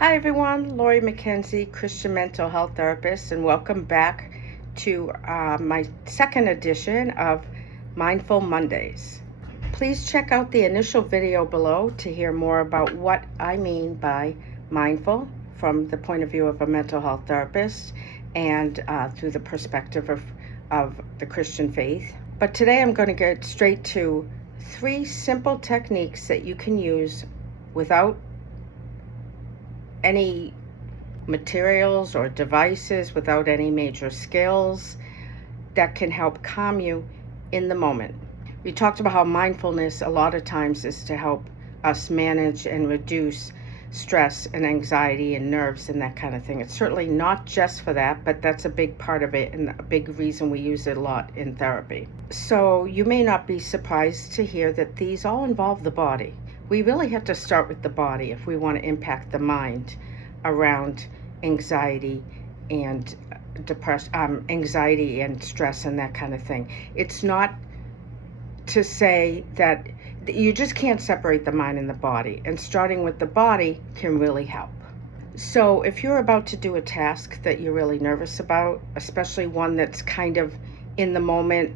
Hi everyone, Lori McKenzie, Christian mental health therapist, and welcome back to my second edition of Mindful Mondays. Please check out the initial video below to hear more about what I mean by mindful from the point of view of a mental health therapist and through the perspective of the Christian faith. But today I'm going to get straight to 3 simple techniques that you can use without any materials or devices, without any major skills, that can help calm you in the moment. We talked about how mindfulness a lot of times is to help us manage and reduce stress and anxiety and nerves and that kind of thing. It's certainly not just for that, but that's a big part of it and a big reason we use it a lot in therapy. So you may not be surprised to hear that these all involve the body. We really have to start with the body if we want to impact the mind around anxiety and anxiety and stress and that kind of thing. It's not to say that you just can't separate the mind and the body, and starting with the body can really help. So if you're about to do a task that you're really nervous about, especially one that's kind of in the moment,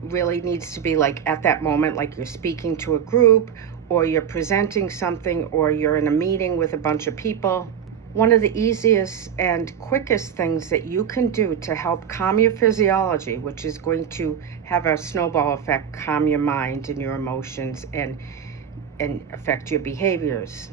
really needs to be like at that moment, like you're speaking to a group or you're presenting something or you're in a meeting with a bunch of people, one of the easiest and quickest things that you can do to help calm your physiology, which is going to have a snowball effect, calm your mind and your emotions and affect your behaviors,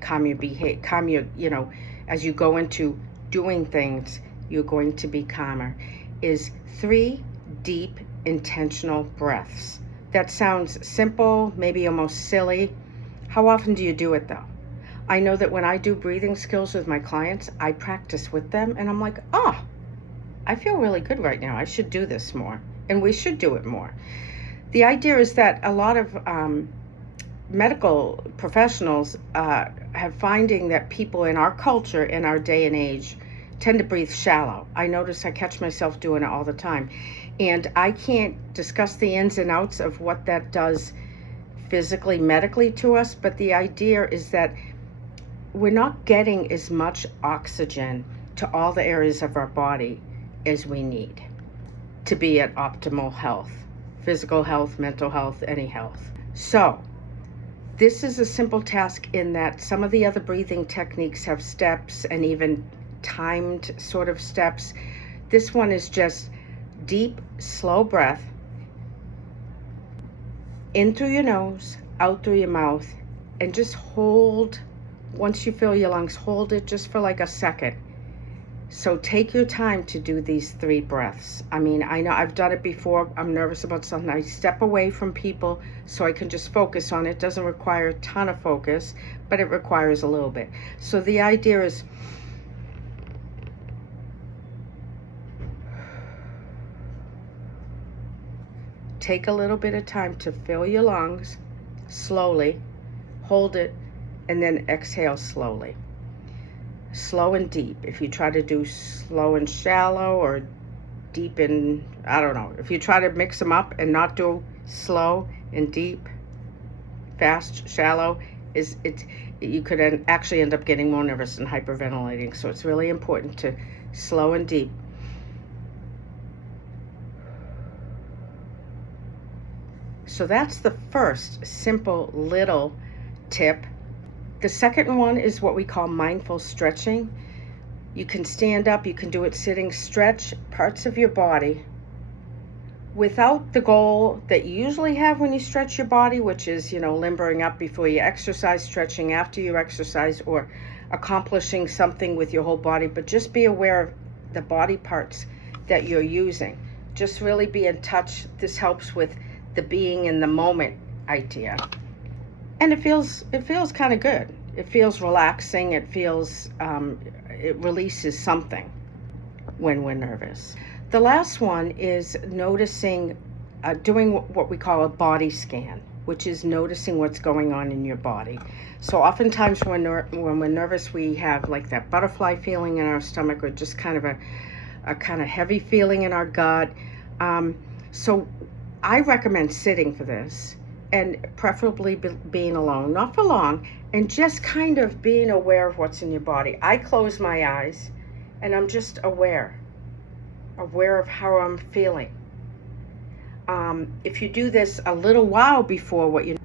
calm your, as you go into doing things, you're going to be calmer, is 3 deep intentional breaths. That sounds simple, maybe almost silly. How often do you do it though? I know that when I do breathing skills with my clients, I practice with them and I'm like, I feel really good right now. I should do this more, and we should do it more. The idea is that a lot of medical professionals have finding that people in our culture, in our day and age, tend to breathe shallow. I catch myself doing it all the time. And I can't discuss the ins and outs of what that does physically, medically to us, but the idea is that we're not getting as much oxygen to all the areas of our body as we need to be at optimal health, physical health, mental health, any health. So this is a simple task in that some of the other breathing techniques have steps and even timed sort of steps. This one is just deep, slow breath in through your nose, out through your mouth, and just hold. Once you fill your lungs, hold it just for like a second. So take your time to do these 3 breaths. I mean, I know I've done it before. I'm nervous about something. I step away from people so I can just focus on it. It doesn't require a ton of focus, but it requires a little bit. So the idea is take a little bit of time to fill your lungs slowly, hold it, and then exhale slowly. Slow and deep. If you try to do slow and shallow or deep and, I don't know, if you try to mix them up and not do slow and deep, fast, shallow, you could actually end up getting more nervous and hyperventilating. So it's really important to slow and deep. So that's the first simple little tip. The second one is what we call mindful stretching. You can stand up, you can do it sitting, stretch parts of your body without the goal that you usually have when you stretch your body, which is, limbering up before you exercise, stretching after you exercise, or accomplishing something with your whole body. But just be aware of the body parts that you're using. Just really be in touch. This helps with the being in the moment idea. And it feels kind of good. It feels relaxing. It feels, it releases something when we're nervous. The last one is noticing, doing what we call a body scan, which is noticing what's going on in your body. So oftentimes when we're nervous, we have like that butterfly feeling in our stomach, or just kind of a kind of heavy feeling in our gut. So I recommend sitting for this. and preferably being alone, not for long, and just kind of being aware of what's in your body. I close my eyes and I'm just aware of how I'm feeling. If you do this a little while before what you